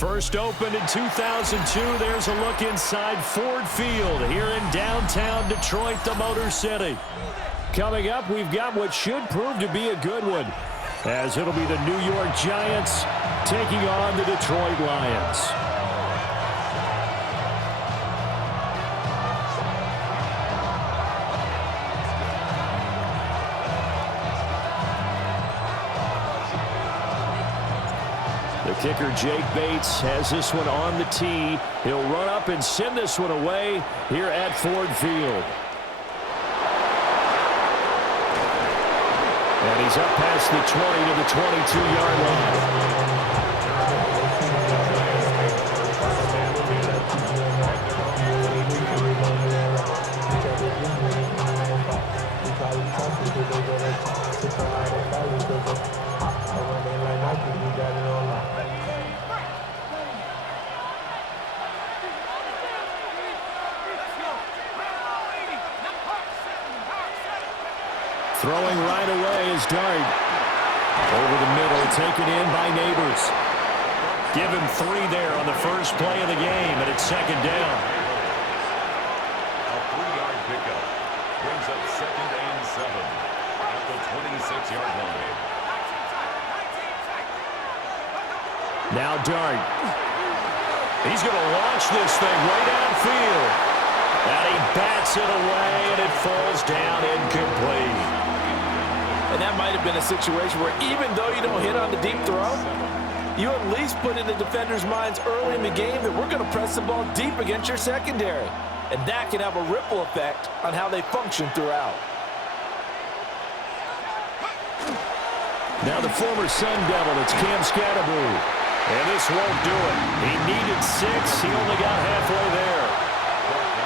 First opened in 2002. There's a look inside Ford Field here in downtown Detroit, the Motor City. Coming up, we've got what should prove to be a good one, as it'll be the New York Giants taking on the Detroit Lions. The kicker, Jake Bates, has this one on the tee. He'll run up and send this one away here at Ford Field. And he's up past the 20 to the 22-yard line. Throwing right away is Dart. Over the middle, taken in by Neighbors. Give him 3 there on the first play of the game, and it's second down. A 3-yard pickup brings up 2nd and 7 at the 26-yard line. Now Dart. He's going to launch this thing way downfield. And he bats it away, and it falls down incomplete. And that might have been a situation where even though you don't hit on the deep throw, you at least put in the defender's minds early in the game that we're going to press the ball deep against your secondary. And that can have a ripple effect on how they function throughout. Now the former Sun Devil, it's Cam Scatterbroo. And this won't do it. He needed 6. He only got halfway there.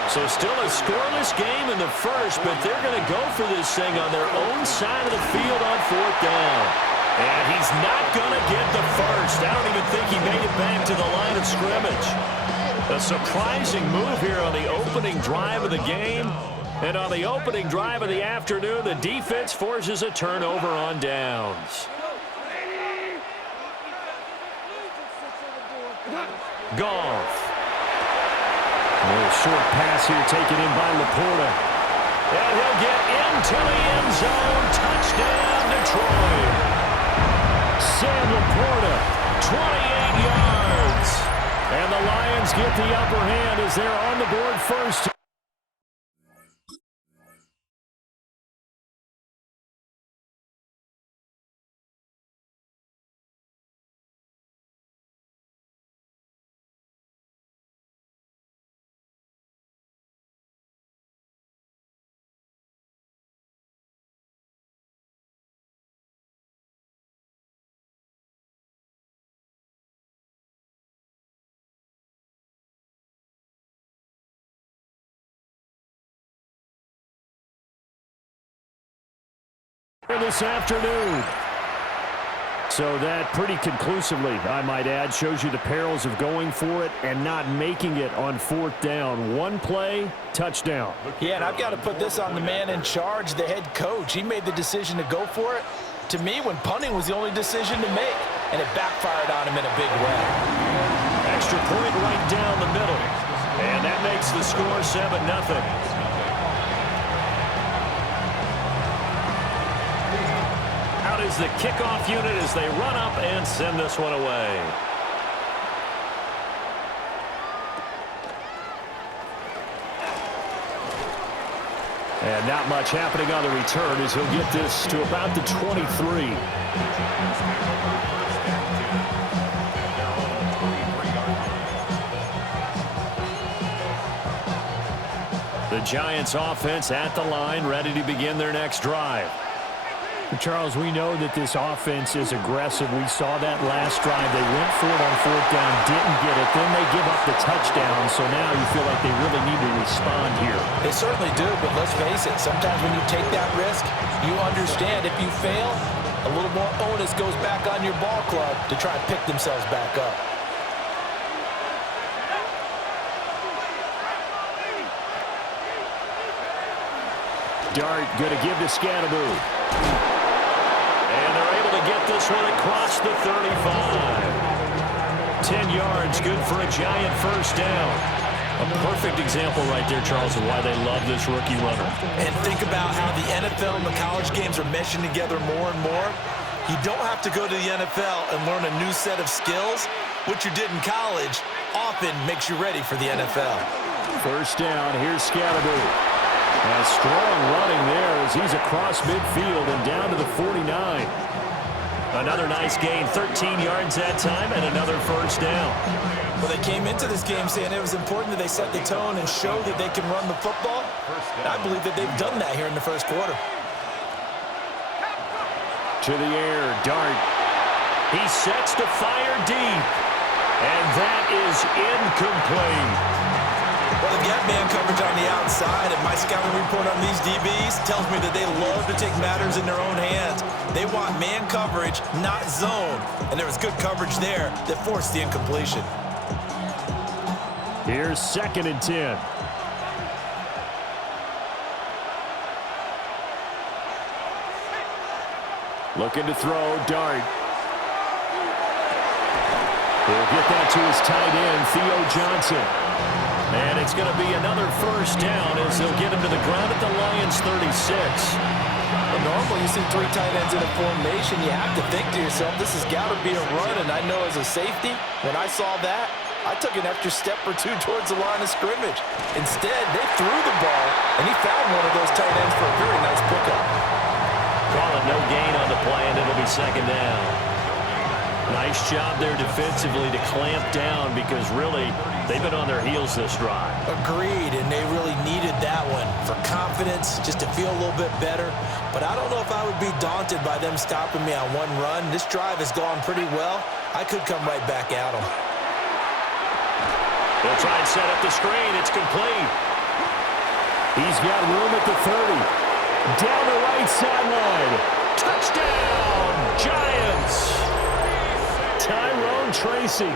So still a scoreless game in the first, but they're going to go for this thing on their own side of the field on 4th down. And he's not going to get the first. I don't even think he made it back to the line of scrimmage. A surprising move here on the opening drive of the game. And on the opening drive of the afternoon, the defense forces a turnover on downs. Goff. A little short pass here taken in by Laporta. And he'll get into the end zone. Touchdown, Detroit. Sam Laporta, 28 yards. And the Lions get the upper hand as they're on the board first. This afternoon. So that pretty conclusively, I might add, shows you the perils of going for it and not making it on 4th down. One play, touchdown. Yeah, and I've got to put this on the man in charge, the head coach. He made the decision to go for it. To me, when punting was the only decision to make, and it backfired on him in a big way. Extra point right down the middle. And that makes the score 7-0. Is the kickoff unit as they run up and send this one away. And not much happening on the return as he'll get this to about the 23. The Giants offense at the line, ready to begin their next drive. Charles, we know that this offense is aggressive. We saw that last drive. They went for it on 4th down, didn't get it. Then they give up the touchdown, so now you feel like they really need to respond here. They certainly do, but let's face it. Sometimes when you take that risk, you understand if you fail, a little more onus goes back on your ball club to try and pick themselves back up. Dart going to give to Scatterbroo. And they're able to get this one across the 35. 10 yards, good for a Giant first down. A perfect example right there, Charles, of why they love this rookie runner. And think about how the NFL and the college games are meshing together more and more. You don't have to go to the NFL and learn a new set of skills. What you did in college often makes you ready for the NFL. First down, here's Scalaboo. A strong running there as he's across midfield and down to the 49. Another nice gain, 13 yards that time, and another first down. Well, they came into this game saying it was important that they set the tone and show that they can run the football. And I believe that they've done that here in the first quarter. To the air, Dart. He sets to fire deep, and that is incomplete. Well, they've got man coverage on the outside, and my scouting report on these DBs tells me that they love to take matters in their own hands. They want man coverage, not zone, and there was good coverage there that forced the incompletion. Here's 2nd and 10. Looking to throw, Dart. He'll get that to his tight end, Theo Johnson. And it's going to be another first down as they'll get him to the ground at the Lions' 36. Well, normally you see 3 tight ends in a formation. You have to think to yourself, this has got to be a run. And I know as a safety, when I saw that, I took an extra step or two towards the line of scrimmage. Instead, they threw the ball, and he found one of those tight ends for a very nice pickup. Call it no gain on the play, and it'll be 2nd down. Nice job there defensively to clamp down because really they've been on their heels this drive. Agreed, and they really needed that one for confidence, just to feel a little bit better. But I don't know if I would be daunted by them stopping me on one run. This drive has gone pretty well. I could come right back at them. They'll try and set up the screen. It's complete. He's got room at the 30. Down the right sideline. Touchdown, Giants. Tyrone Tracy.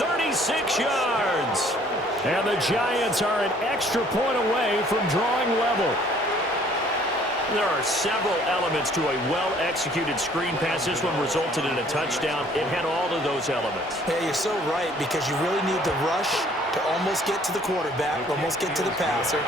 36 yards. And the Giants are an extra point away from drawing level. There are several elements to a well-executed screen pass. This one resulted in a touchdown. It had all of those elements. Yeah, you're so right, because you really need the rush to almost get to the quarterback, almost get to the passer.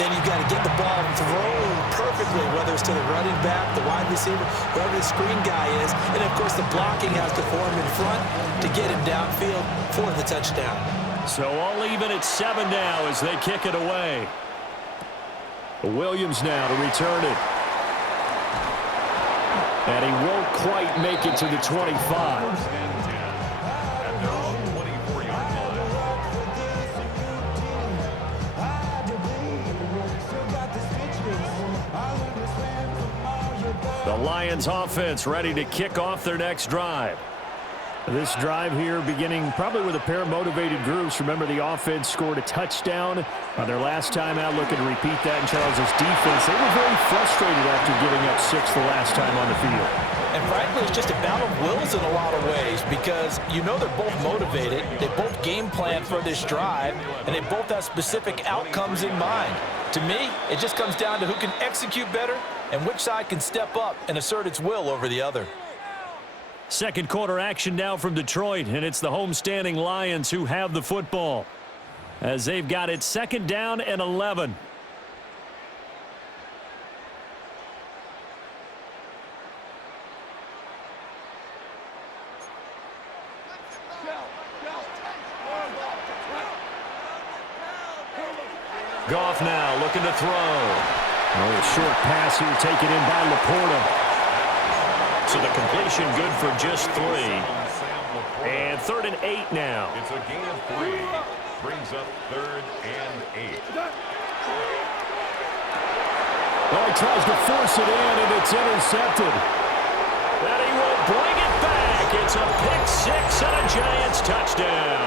Then you've got to get the ball thrown perfectly, whether it's to the running back, the wide receiver, whoever the screen guy is. And, of course, the blocking has to form in front to get him downfield for the touchdown. So all even at 7 now as they kick it away. Williams now to return it. And he won't quite make it to the 25. The Lions offense ready to kick off their next drive. This drive here beginning probably with a pair of motivated groups. Remember, the offense scored a touchdown on their last time out, looking to repeat that in Charles's defense. They were very frustrated after giving up 6 the last time on the field. And frankly, it's just a battle of wills in a lot of ways, because you know they're both motivated, they both game plan for this drive, and they both have specific outcomes in mind. To me, it just comes down to who can execute better and which side can step up and assert its will over the other. Second quarter action now from Detroit, and it's the homestanding Lions who have the football as they've got it 2nd down and 11. Goff now looking to throw. Oh, a short pass here taken in by Laporta. So the completion good for just 3. And 3rd and 8 now. It's a gain of 3. Brings up 3rd and 8. Well, he tries to force it in, and it's intercepted. And he will bring it back. It's a pick 6 and a Giants touchdown.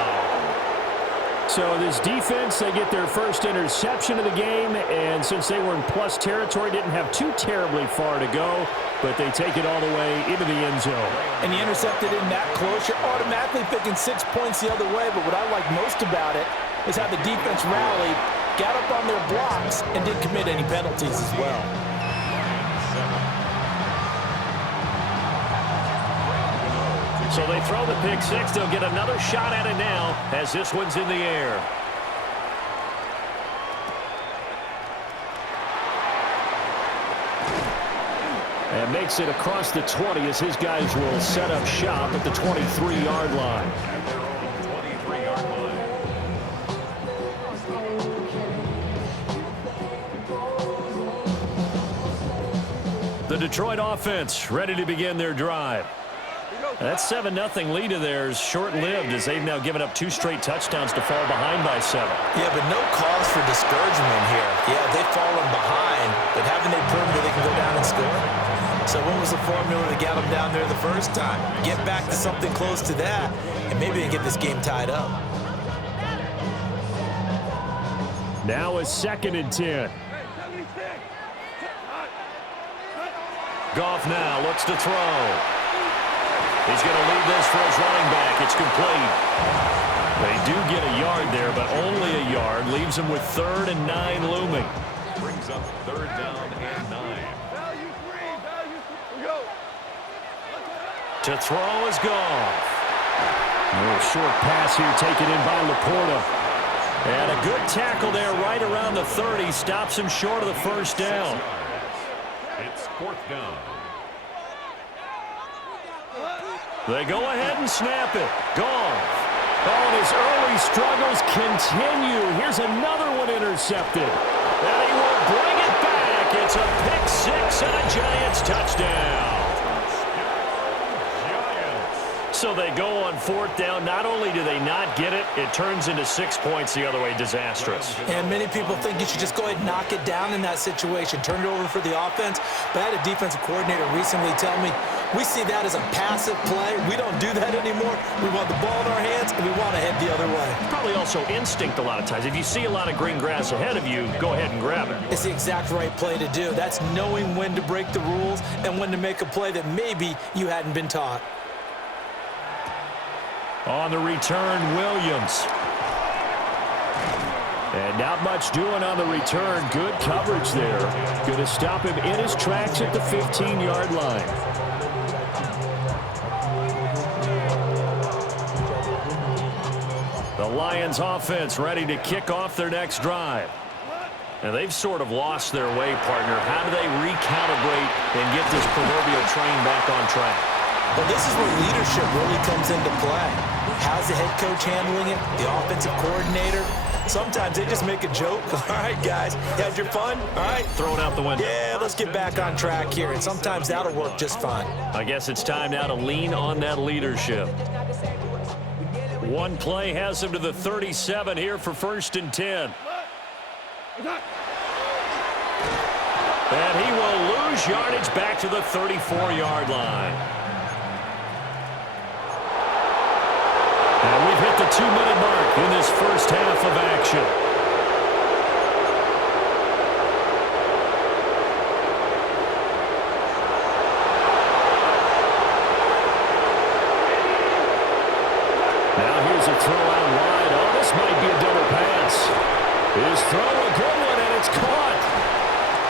So this defense, they get their first interception of the game, and since they were in plus territory, didn't have too terribly far to go, but they take it all the way into the end zone. And you intercepted in that close, you're automatically picking 6 points the other way, but what I like most about it is how the defense rallied, got up on their blocks, and didn't commit any penalties as well. So they throw the pick six. They'll get another shot at it now as this one's in the air. And makes it across the 20 as his guys will set up shop at the 23-yard line. The Detroit offense ready to begin their drive. That 7-0 lead of theirs short-lived as they've now given up 2 straight touchdowns to fall behind by 7. Yeah, but no cause for discouragement here. Yeah, they've fallen behind, but haven't they proven that they can go down and score? So what was the formula that got them down there the first time? Get back to something close to that, and maybe they get this game tied up. Now a 2nd and 10. Goff now looks to throw. He's going to lead this for his running back. It's complete. They do get a yard there, but only a yard. Leaves him with 3rd and 9 looming. Brings up 3rd down and 9. To throw is Goff. A little short pass here taken in by Laporta. And a good tackle there right around the 30. Stops him short of the first down. It's 4th down. They go ahead and snap it. Goff. Oh, and his early struggles continue. Here's another one intercepted. And he will bring it back. It's a pick six and a Giants touchdown. So they go on 4th down. Not only do they not get it, it turns into 6 points the other way. Disastrous. And many people think you should just go ahead and knock it down in that situation. Turn it over for the offense. But I had a defensive coordinator recently tell me, we see that as a passive play. We don't do that anymore. We want the ball in our hands, and we want to head the other way. Probably also instinct a lot of times. If you see a lot of green grass ahead of you, go ahead and grab it. It's the exact right play to do. That's knowing when to break the rules and when to make a play that maybe you hadn't been taught. On the return, Williams. And not much doing on the return. Good coverage there. Going to stop him in his tracks at the 15-yard line. The Lions offense ready to kick off their next drive. And they've sort of lost their way, partner. How do they recalibrate and get this proverbial train back on track? Well, this is where leadership really comes into play. How's the head coach handling it? The offensive coordinator? Sometimes they just make a joke. All right, guys, you had your fun? All right. Throw it out the window. Yeah, let's get back on track here. And sometimes that'll work just fine. I guess it's time now to lean on that leadership. One play has him to the 37 here for 1st and 10. And he will lose yardage back to the 34-yard line. And we've hit the 2-minute mark in this first half of action. Now here's a throw out wide. Oh, this might be a double pass. His throw a good one, and it's caught.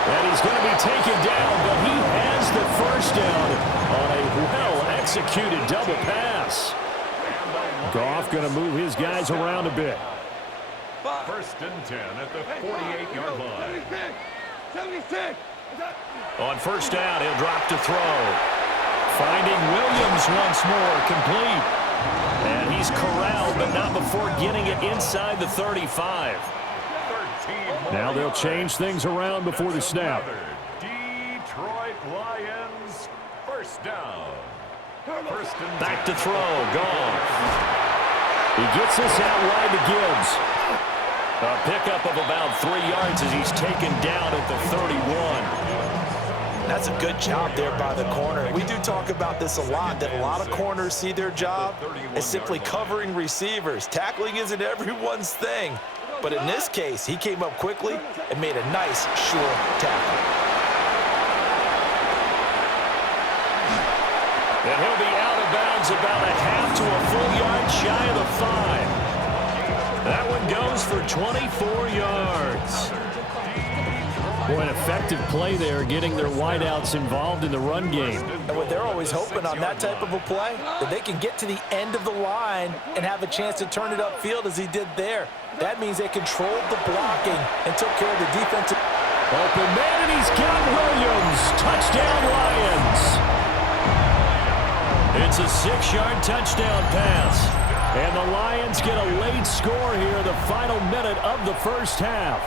And he's going to be taken down, but he has the first down on a well-executed double pass. Goff going to move his guys around a bit. 1st and 10 at the 48-yard line. On 1st down, he'll drop to throw. Finding Williams once more, complete. And he's corralled, but not before getting it inside the 35. Now they'll change things around before the snap. Detroit Lions, 1st down. 1st and Back to throw, Goff. He gets this out wide to Gibbs. A pickup of about 3 yards as he's taken down at the 31. That's a good job there by the corner. We do talk about this a lot, that a lot of corners see their job as simply covering receivers. Tackling isn't everyone's thing. But in this case, he came up quickly and made a nice, sure tackle. And he'll be out of bounds about a half to a full yard shy of the 5. That one goes for 24 yards. Boy, an effective play there, getting their wideouts involved in the run game. And what they're always hoping on that type of a play, that they can get to the end of the line and have a chance to turn it upfield as he did there. That means they controlled the blocking and took care of the defensive. Open man, and he's got Williams. Touchdown, Lions. It's a 6-yard touchdown pass. And the Lions get a late score here, the final minute of the first half.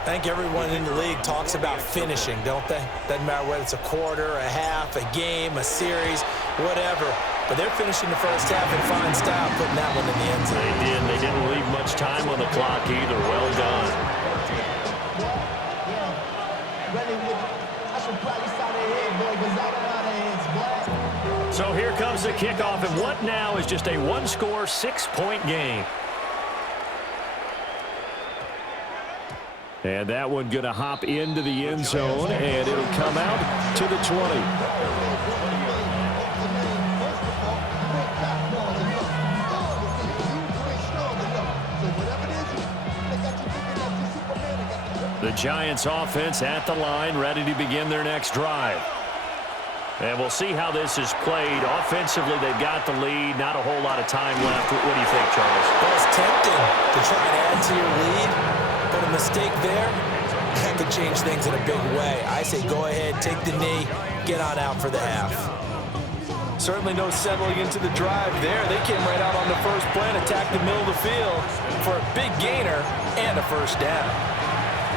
I think everyone in the league talks about finishing, don't they? Doesn't matter whether it's a quarter, a half, a game, a series, whatever. But they're finishing the first half in fine style, putting that one in the end zone. They did. They didn't leave much time on the clock either. Well done. So here comes the kickoff, and what now is just a one-score, 6-point game. And that one going to hop into the end zone, and it'll come out to the 20. The Giants offense at the line, ready to begin their next drive. And we'll see how this is played. Offensively, they've got the lead. Not a whole lot of time left. What do you think, Charles? Well, it's tempting to try and add to your lead, but a mistake there, that could change things in a big way. I say go ahead, take the knee, get on out for the half. Certainly no settling into the drive there. They came right out on the first play and attacked the middle of the field for a big gainer and a first down.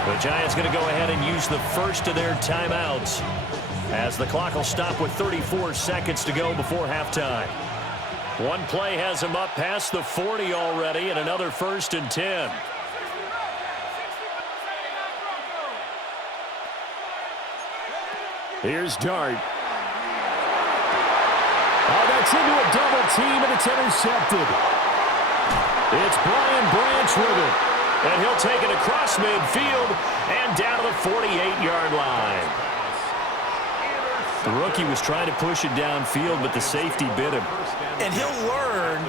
The Giants going to go ahead and use the first of their timeouts as the clock will stop with 34 seconds to go before halftime. One play has him up past the 40 already, and another 1st and 10. Here's Dart. Oh, that's into a double team, and it's intercepted. It's Brian Branch with it. And he'll take it across midfield and down to the 48-yard line. The rookie was trying to push it downfield, but the safety bit him. And he'll learn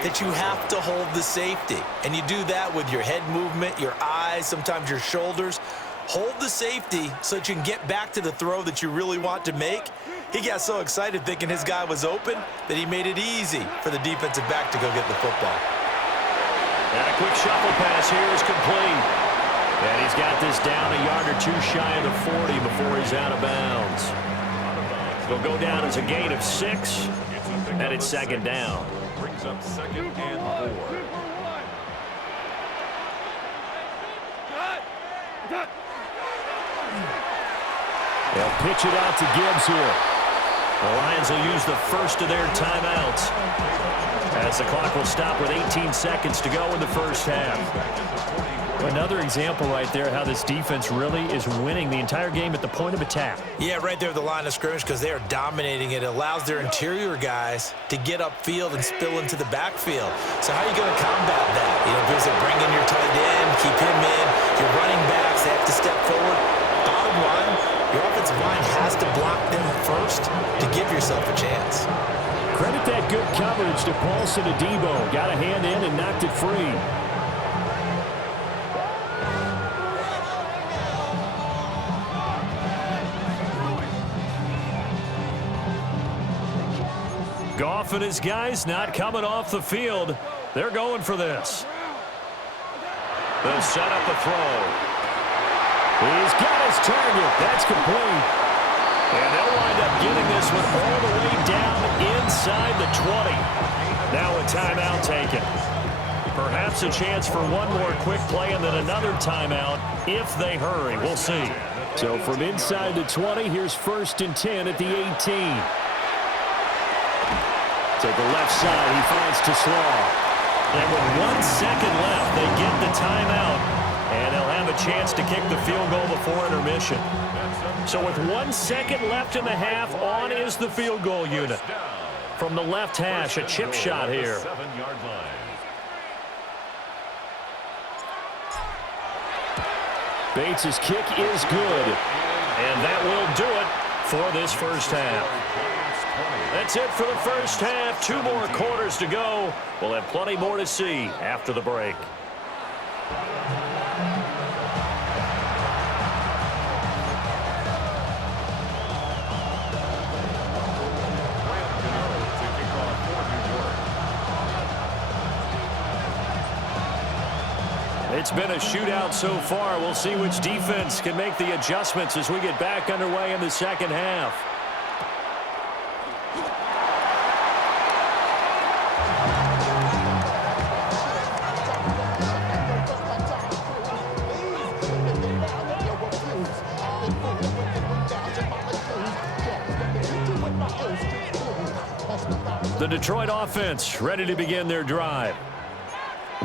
that you have to hold the safety. And you do that with your head movement, your eyes, sometimes your shoulders. Hold the safety so that you can get back to the throw that you really want to make. He got so excited thinking his guy was open that he made it easy for the defensive back to go get the football. And a quick shuffle pass here is complete. And he's got this down a yard or two shy of the 40 before he's out of bounds. It'll go down as a gain of 6, and it's 2nd down. Brings up 2nd and 4. They'll pitch it out to Gibbs here. The Lions will use the first of their timeouts as the clock will stop with 18 seconds to go in the first half. Another example right there how this defense really is winning the entire game at the point of attack. Yeah, right there at the line of scrimmage because they are dominating it. It allows their interior guys to get upfield and spill into the backfield. So how are you going to combat that? You know, because they bring in your tight end, keep him in. Your running backs, they have to step forward. Bottom line, your offensive line has to block them first to give yourself a chance. Credit that good coverage to Paulson Adebo. Got a hand in and knocked it free. Goff and his guys not coming off the field. They're going for this. They'll set up a throw. He's got his target. That's complete. And they'll wind up getting this one all the way down inside the 20. Now a timeout taken. Perhaps a chance for one more quick play and then another timeout if they hurry. We'll see. So from inside the 20, here's 1st and 10 at the 18. To the left side, he finds Slaw. And with 1 second left, they get the timeout. And they'll have a chance to kick the field goal before intermission. So with 1 second left in the half, on is the field goal unit. From the left hash, a chip shot here. 7-yard line. Bates' kick is good. And that will do it for this first half. That's it for the first half. 2 more quarters to go. We'll have plenty more to see after the break. It's been a shootout so far. We'll see which defense can make the adjustments as we get back underway in the second half. The Detroit offense ready to begin their drive.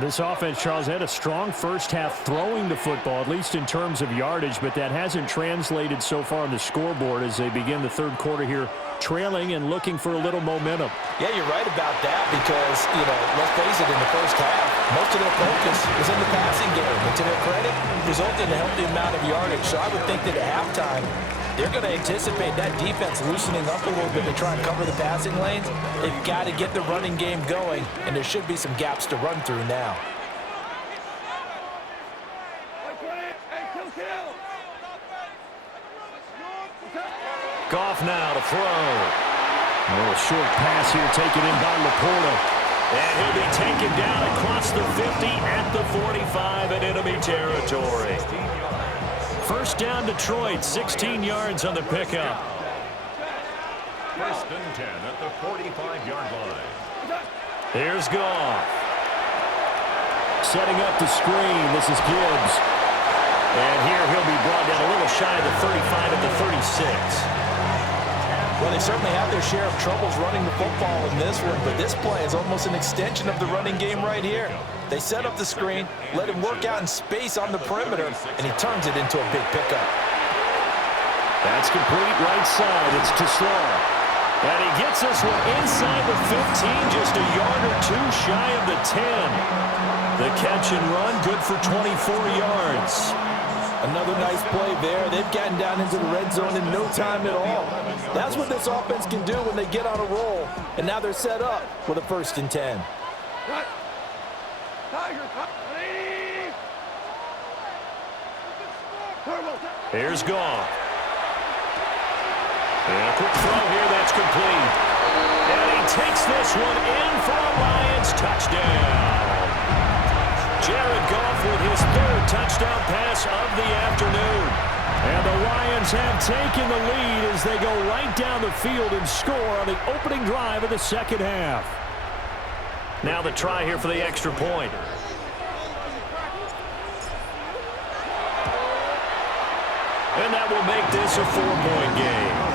This offense, Charles, had a strong first half throwing the football, at least in terms of yardage, but that hasn't translated so far on the scoreboard as they begin the third quarter here, trailing and looking for a little momentum. Yeah, you're right about that because, let's face it, in the first half, most of their focus was in the passing game. And to their credit, resulted in a healthy amount of yardage. So I would think that at halftime, they're going to anticipate that defense loosening up a little bit to try and cover the passing lanes. They've got to get the running game going, and there should be some gaps to run through now. Goff now to throw. A little short pass here taken in by Laporta. And he'll be taken down across the 50 at the 45 in enemy territory. First down Detroit, 16 yards on the pickup. First and 10 at the 45-yard line. Here's Goff. Setting up the screen, this is Gibbs. And here he'll be brought down a little shy of the 35 at the 36. Well, they certainly have their share of troubles running the football in this one, but this play is almost an extension of the running game right here. They set up the screen, let him work out in space on the perimeter, and he turns it into a big pickup. That's complete right side. It's to Slow. And he gets this one inside the 15, just a yard or two shy of the 10. The catch and run, good for 24 yards. Another nice play there. They've gotten down into the red zone in no time at all. That's what this offense can do when they get on a roll. And now they're set up with a 1st and 10. Here's Goff. And a quick throw here that's complete. And he takes this one in for a Lions touchdown. Jared Goff with his 3rd touchdown pass of the afternoon. And the Lions have taken the lead as they go right down the field and score on the opening drive of the second half. Now the try here for the extra point. And that will make this a 4-point game.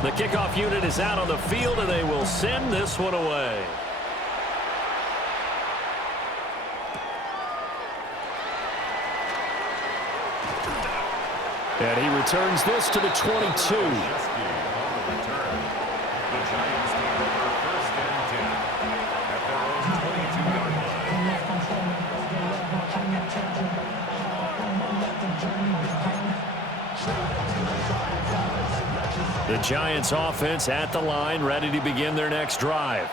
The kickoff unit is out on the field, and they will send this one away. And he returns this to the 22. The Giants offense at the line, ready to begin their next drive.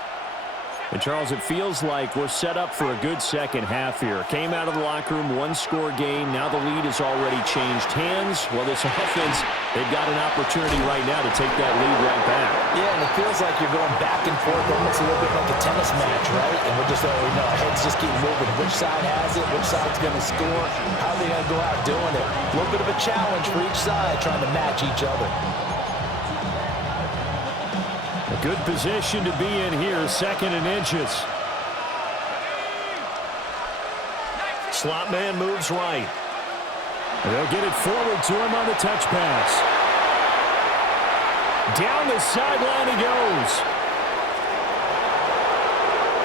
And Charles, it feels like we're set up for a good second half here. Came out of the locker room, 1-score game. Now the lead has already changed hands. Well, this offense, they've got an opportunity right now to take that lead right back. Yeah, and it feels like you're going back and forth, almost a little bit like a tennis match, right? And we're just, our heads just keep moving. Which side has it? Which side's going to score? How are they going to go out doing it? A little bit of a challenge for each side, trying to match each other. A good position to be in here, 2nd and inches. Slot man moves right. They'll get it forward to him on the touch pass. Down the sideline he goes.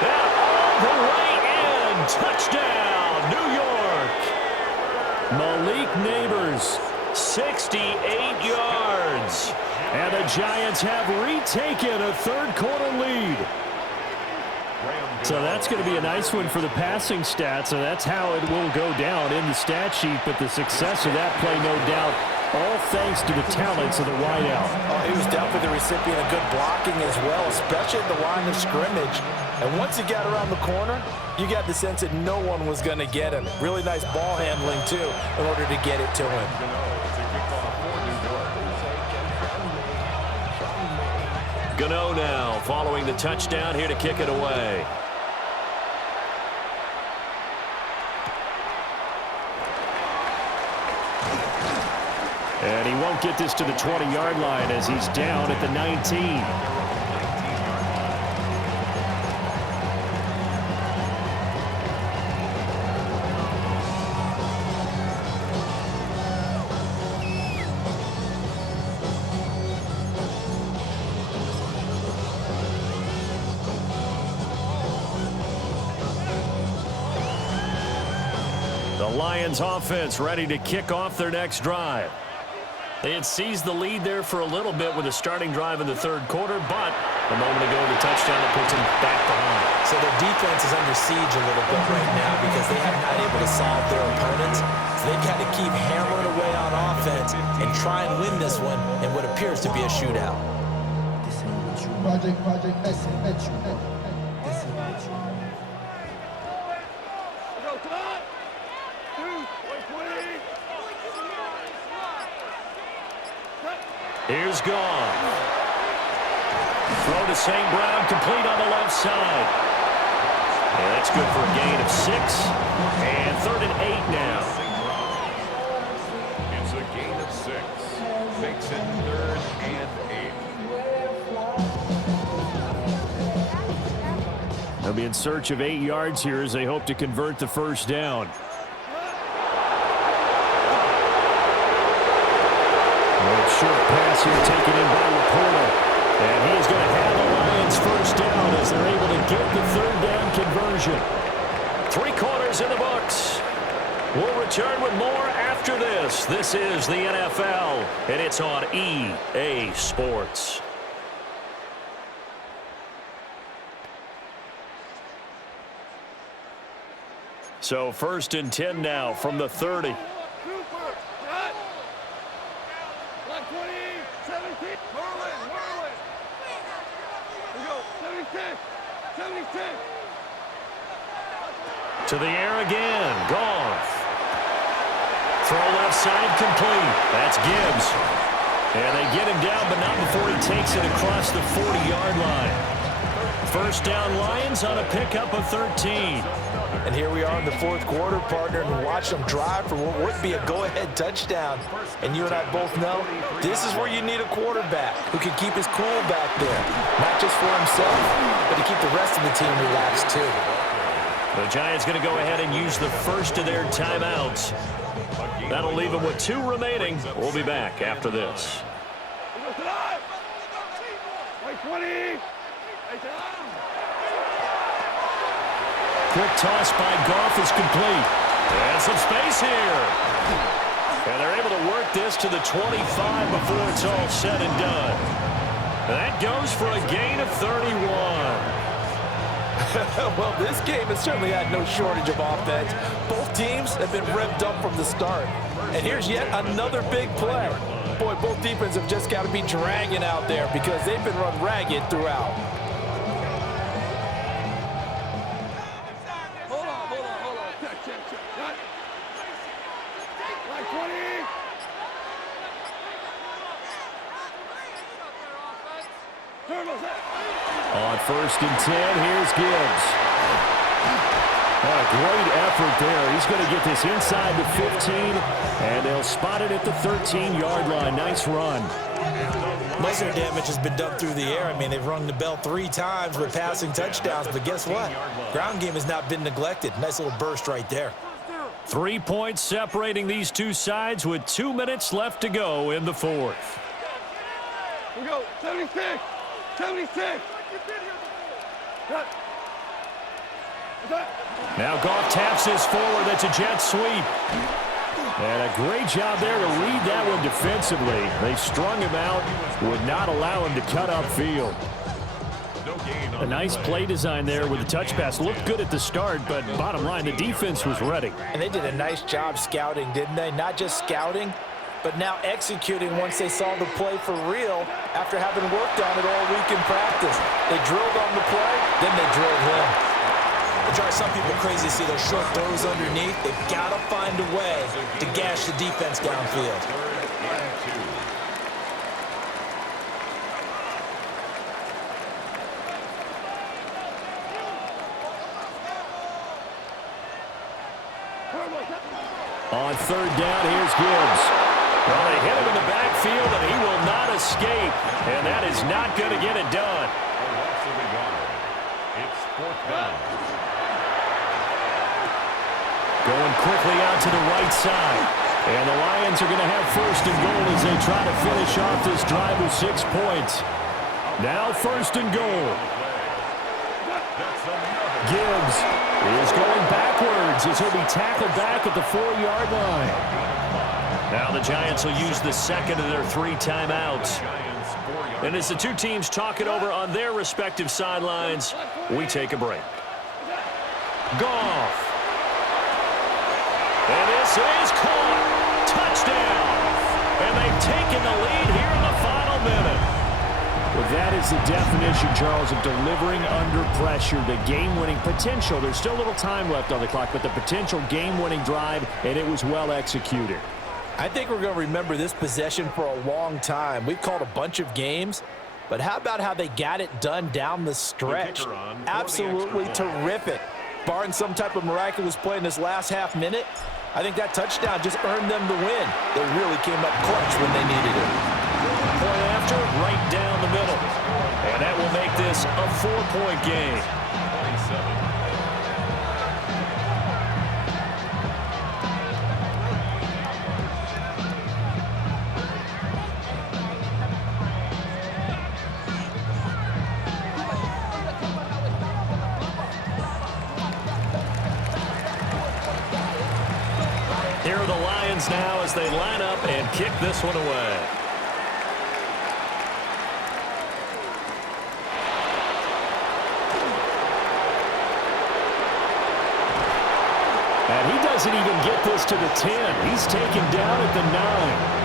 That all the way in. Touchdown, New York. Malik Neighbors, 68 yards. And the Giants have retaken a 3rd-quarter lead. So that's going to be a nice one for the passing stats, and that's how it will go down in the stat sheet. But the success of that play, no doubt, all thanks to the talents of the wideout. Oh, he was definitely the recipient of good blocking as well, especially at the line of scrimmage. And once he got around the corner, you got the sense that no one was going to get him. Really nice ball handling, too, in order to get it to him. Gano now following the touchdown here to kick it away. And he won't get this to the 20-yard line as he's down at the 19. The Lions offense ready to kick off their next drive. They had seized the lead there for a little bit with a starting drive in the third quarter, but a moment ago the touchdown that puts them back behind. So their defense is under siege a little bit right now because they have not able to solve their opponents. So they've got to keep hammering away on offense and try and win this one in what appears to be a shootout. Here's Goff. Throw to St. Brown, complete on the left side. Yeah, that's good for a gain of 6. And 3rd and 8 now. It's a gain of 6. Makes it 3rd and 8. They'll be in search of 8 yards here as they hope to convert the first down. Short pass here taken in by Laporta. And he's going to have the Lions first down as they're able to get the 3rd down conversion. 3 quarters in the books. We'll return with more after this. This is the NFL, and it's on EA Sports. So 1st and 10 now from the 30. To the air again. Goff. Throw left side complete. That's Gibbs. And they get him down, but not before he takes it across the 40-yard line. First down Lions on a pickup of 13. And here we are in the 4th quarter, partner, and watch them drive for what would be a go-ahead touchdown. And you and I both know this is where you need a quarterback who can keep his cool back there. Not just for himself, but to keep the rest of the team relaxed, too. The Giants going to go ahead and use the first of their timeouts. That'll leave them with 2 remaining. We'll be back after this. Quick toss by Goff is complete. And some space here. And they're able to work this to the 25 before it's all said and done. That goes for a gain of 31. Well, this game has certainly had no shortage of offense. Both teams have been revved up from the start. And here's yet another big play. Boy, both defenses have just got to be dragging out there because they've been run ragged throughout. On 1st and 10, here's Gibbs. A great effort there. He's going to get this inside the 15, and they'll spot it at the 13-yard line. Nice run. Most of their damage has been done through the air. I mean, they've rung the bell 3 times with passing touchdowns, but guess what? Ground game has not been neglected. Nice little burst right there. 3 points separating these two sides with 2 minutes left to go in the 4th. We go, 76, 76. Now Goff taps this forward. That's a jet sweep. And a great job there to read that one defensively. They strung him out, would not allow him to cut upfield. A nice play design there with the touch pass. Looked good at the start, but bottom line, the defense was ready. And they did a nice job scouting, didn't they? Not just scouting, but now executing once they saw the play for real after having worked on it all week in practice. They drilled on the play, then they drilled him. It drives some people crazy to see those short throws underneath. They've got to find a way to gash the defense downfield. On third down, here's Gibbs. Well, they hit him in the backfield, and he will not escape. And that is not going to get it done. It's fourth down. Going quickly out to the right side. And the Lions are going to have first and goal as they try to finish off this drive with 6 points. Now first and goal. Gibbs is going backwards as he'll be tackled back at the 4-yard line. Now the Giants will use the second of their 3 timeouts. And as the two teams talk it over on their respective sidelines, we take a break. Goff. And this is caught. Touchdown. And they've taken the lead here in the final minute. Well, that is the definition, Charles, of delivering under pressure. The game-winning potential. There's still a little time left on the clock, but the potential game-winning drive, and it was well executed. I think we're going to remember this possession for a long time. We've called a bunch of games, but how about how they got it done down the stretch? Absolutely terrific. Barring some type of miraculous play in this last half minute, I think that touchdown just earned them the win. They really came up clutch when they needed it. Point after, right down the middle. And that will make this a 4-point game. 27. Here are the Lions now as they line up and kick this one away. And he doesn't even get this to the 10. He's taken down at the 9.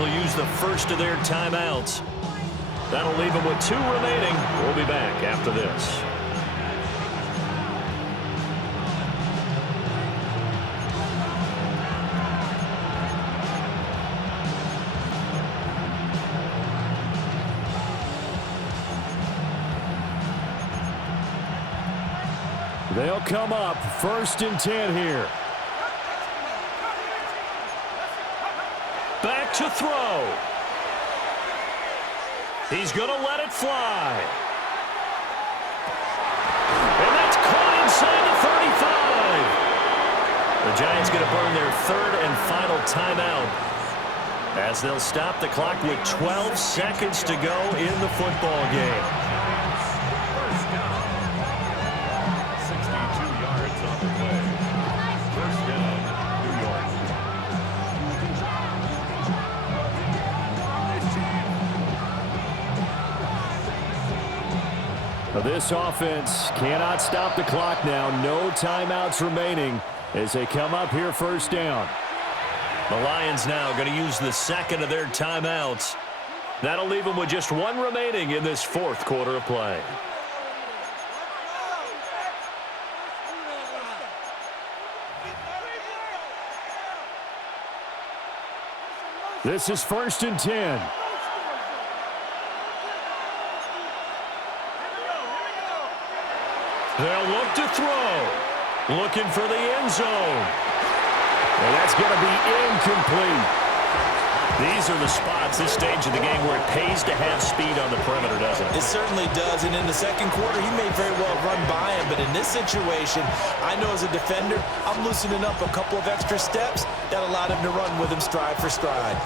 Will use the first of their timeouts. That'll leave them with 2 remaining. We'll be back after this. They'll come up first and 10 here. Back to throw. He's going to let it fly. And that's caught inside the 35. The Giants going to burn their 3rd and final timeout as they'll stop the clock with 12 seconds to go in the football game. First down. 62 yards on the play. First down, New York. This offense cannot stop the clock now. No timeouts remaining as they come up here first down. The Lions now going to use the second of their timeouts. That'll leave them with just 1 remaining in this 4th quarter of play. This is first and 10. They'll look to throw. Looking for the end zone. And that's going to be incomplete. These are the spots, this stage of the game, where it pays to have speed on the perimeter, doesn't it? It certainly does, and in the second quarter, he may very well run by him, but in this situation, I know as a defender, I'm loosening up a couple of extra steps that allowed him to run with him stride for stride.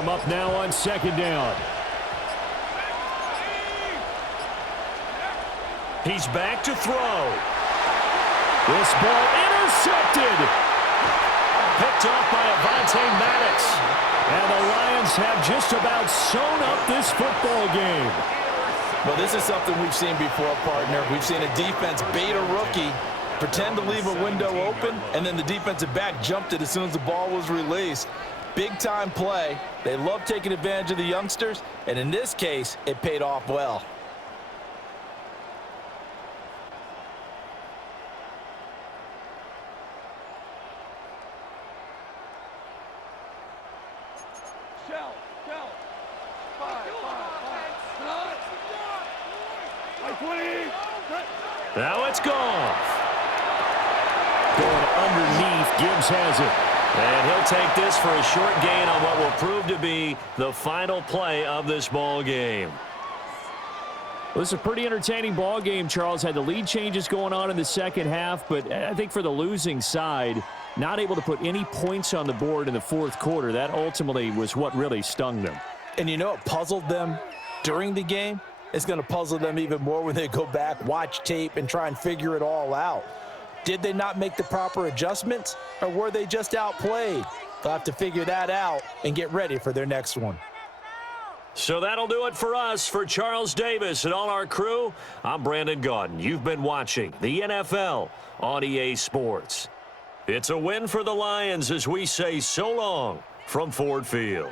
come up now on second down. He's back to throw. This ball intercepted. Picked off by Avonte Maddox. And the Lions have just about sewn up this football game. Well, this is something we've seen before, partner. We've seen a defense bait a rookie, pretend to leave a window open, and then the defensive back jumped it as soon as the ball was released. Big-time play. They love taking advantage of the youngsters, and in this case, it paid off well. Now it's gone. Going underneath, Gibbs has it. And he'll take this for a short gain on what will prove to be the final play of this ball game. Well, this is a pretty entertaining ball game, Charles. Had the lead changes going on in the second half, but I think for the losing side, not able to put any points on the board in the fourth quarter. That ultimately was what really stung them. And you know what puzzled them during the game? It's going to puzzle them even more when they go back, watch tape, and try and figure it all out. Did they not make the proper adjustments, or were they just outplayed? They'll have to figure that out and get ready for their next one. So that'll do it for us. For Charles Davis and all our crew, I'm Brandon Gaudin. You've been watching the NFL on EA Sports. It's a win for the Lions as we say so long from Ford Field.